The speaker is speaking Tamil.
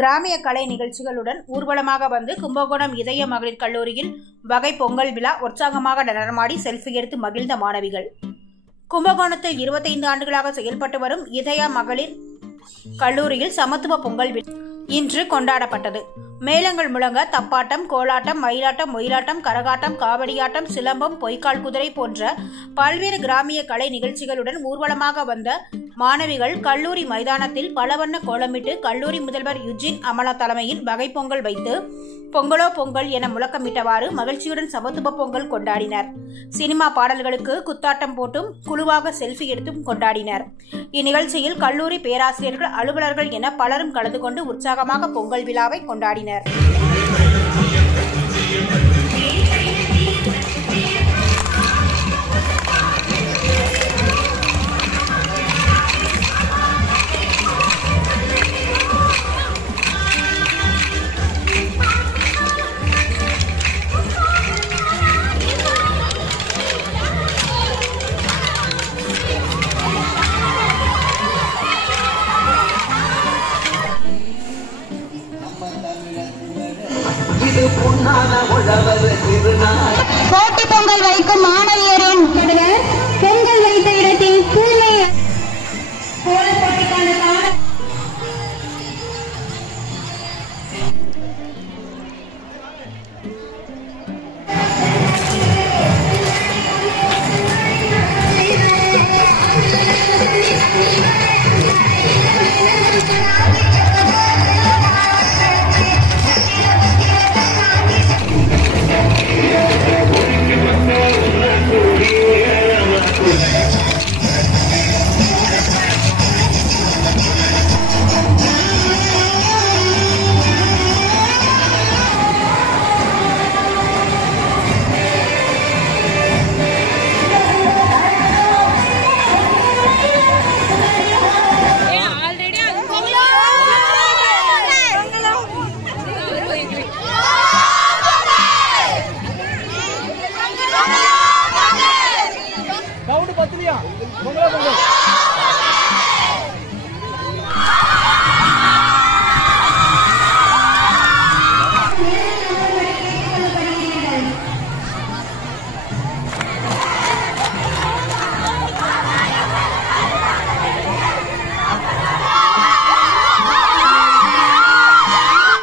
கிராமிய கலை நிகழ்ச்சிகளுடன் ஊர்வலமாக வந்து கும்பகோணம் இதய மகளிர் கல்லூரியில் வகை பொங்கல் விழா உற்சாகமாக நடனமாடி செல்ஃபி எடுத்து மகிழ்ந்த மாணவிகள். கும்பகோணத்தில் 25 ஆண்டுகளாக செயல்பட்டு வரும் இதய மகளிர் கல்லூரியில் சமத்துவ பொங்கல் விழா இன்று கொண்டாடப்பட்டது. மேளங்கள் முழங்க தப்பாட்டம், கோலாட்டம், மயிலாட்டம், ஒயிலாட்டம், கரகாட்டம், காவடியாட்டம், சிலம்பம், பொய்க்கால் குதிரை போன்ற பல்வேறு கிராமிய கலை நிகழ்ச்சிகளுடன் ஊர்வலமாக வந்த மாணவிகள் கல்லூரி மைதானத்தில் பலவண்ண கோலமிட்டு கல்லூரி முதல்வர் யுஜின் அமலா தலைமையில் வகை பொங்கல் வைத்து பொங்கலோ பொங்கல் என முழக்கமிட்டவாறு மகிழ்ச்சியுடன் சமத்துவ பொங்கல் கொண்டாடினர். சினிமா பாடல்களுக்கு குத்தாட்டம் போட்டும் குழுவாக செல்ஃபி எடுத்தும் கொண்டாடினர். இந்நிகழ்ச்சியில் கல்லூரி பேராசிரியர்கள், அலுவலர்கள் என பலரும் கலந்து கொண்டு உற்சாகமாக பொங்கல் விழாவை கொண்டாடினர்.